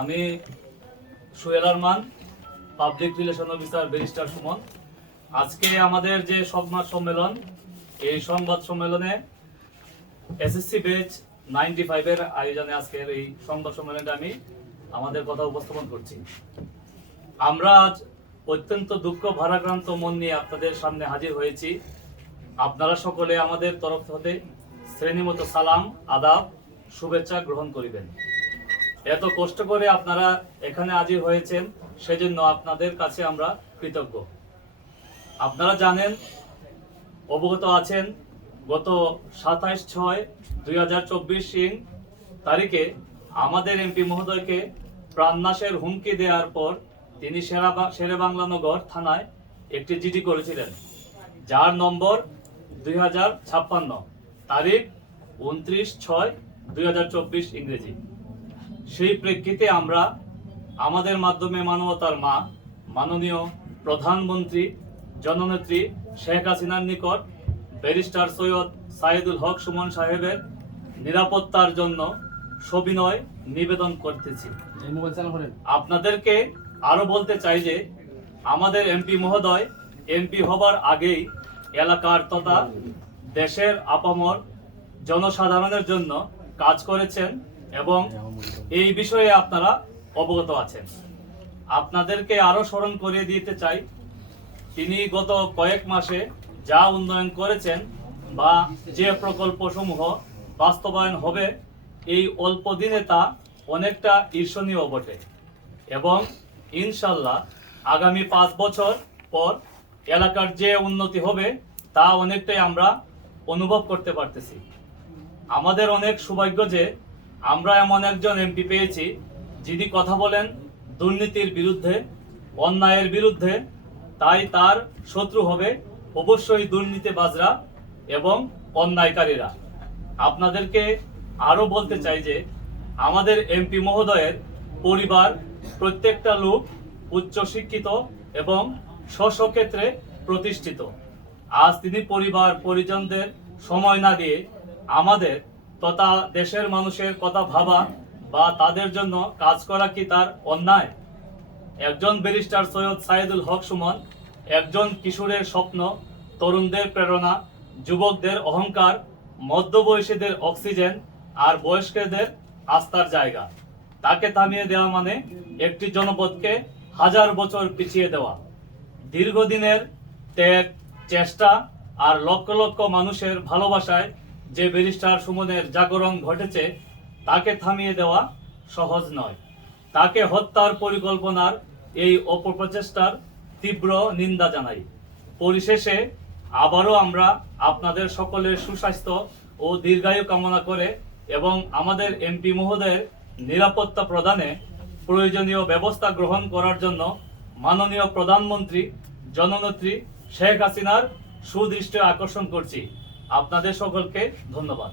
আমি Sohel Arman, public relation officer, barrister Suman. আজকে আমাদের যে সংবাদ সম্মেলন, এই সংবাদ সম্মেলনে এসএসসি ব্যাচ 95 এর আয়োজনে আজকের এই সংবাদ সম্মেলনে আমি আমাদের কথা উপস্থাপন করছি। আমরা আজ অত্যন্ত দুঃখ ভারাক্রান্ত মন নিয়ে আপনাদের সামনে হাজির হয়েছি। আপনারা সকলে আমাদের তরফ হতে শ্রেণীমতো সালাম, আদাব, শুভেচ্ছা গ্রহণ করিবেন। এত কষ্ট করে আপনারা এখানে হাজির হয়েছেন, সেজন্য আপনাদের কাছে আমরা কৃতজ্ঞ। আপনারা জানেন, অবগত আছেন, গত 27/6/2024 তারিখে আমাদের এমপি মহোদয়কে প্রাণনাশের হুমকি দেওয়ার পর তিনি শেরেবাংলা থানায় একটি জিডি করেছিলেন, যার নম্বর 2056, তারিখ 29/6/2024 ইংরেজি। সেই প্রেক্ষিতে আমরা আমাদের মাধ্যমে মানবতার মা, মাননীয় প্রধানমন্ত্রী জননেত্রী শেখ হাসিনার নিকট ব্যারিস্টার সৈয়দ সাইদুল হক সুমন সাহেবের নিরাপত্তার জন্য সবিনয় নিবেদন করতেছি। আপনাদেরকে আরো বলতে চাই যে আমাদের এমপি মহোদয় এমপি হবার আগেই এলাকার তথা দেশের আপামর জনসাধারণের জন্য কাজ করেছেন এবং এই বিষয়ে আপনারা অবগত আছেন। আপনাদেরকে আরো স্মরণ করিয়ে দিতে চাই, তিনি গত কয়েক মাসে যা উন্নয়ন করেছেন বা যে প্রকল্পসমূহ বাস্তবায়ন হবে, এই অল্প দিনে তা অনেকটা ঈর্ষণীয় বটে এবং ইনশাল্লাহ আগামী 5 বছর পর এলাকার যে উন্নতি হবে তা অনেকটাই আমরা অনুভব করতে পারতেছি। আমাদের অনেক সৌভাগ্য যে আমরা এমন একজন এমপি পেয়েছি যিনি কথা বলেন দুর্নীতির বিরুদ্ধে, অন্যায়ের বিরুদ্ধে। তাই তার শত্রু হবে অবশ্যই দুর্নীতিবাজরা এবং অন্যায়কারীরা। আপনাদেরকে আরো বলতে চাই যে আমাদের এমপি মহোদয়ের পরিবার প্রত্যেকটা লোক উচ্চ শিক্ষিত এবং স্ব ক্ষেত্রে প্রতিষ্ঠিত। আজ তিনি পরিবার পরিজনদের সময় না দিয়ে আমাদের তথা দেশের মানুষের কথা ভাবা বা তাদের জন্য কাজ করা কি তার অন্যায়? একজন ব্যারিস্টার সৈয়দ সাইদুল হক সুমন একজন কিশোরের স্বপ্ন, তরুণদের প্রেরণা, যুবকদের অহংকার, মধ্যবয়সীদের অক্সিজেন আর বয়স্কদের আস্থার জায়গা। তাকে থামিয়ে দেওয়া মানে একটি জনপদকে 1000 বছর পিছিয়ে দেওয়া। দীর্ঘদিনের ত্যাগ, চেষ্টা আর লক্ষ লক্ষ মানুষের ভালোবাসায় যে ব্যারিস্টার সুমনের জাগরণ ঘটেছে, তাকে থামিয়ে দেওয়া সহজ নয়। তাকে হত্যার পরিকল্পনার এই অপপ্রচেষ্টার তীব্র নিন্দা জানাই। পরিশেষে আবারও আমরা আপনাদের সকলের সুস্বাস্থ্য ও দীর্ঘায়ু কামনা করে এবং আমাদের এমপি মহোদয়ের নিরাপত্তা প্রদানে প্রয়োজনীয় ব্যবস্থা গ্রহণ করার জন্য মাননীয় প্রধানমন্ত্রী জননেত্রী শেখ হাসিনার সুদৃষ্টি আকর্ষণ করছি। আপনাদের সকলকে ধন্যবাদ।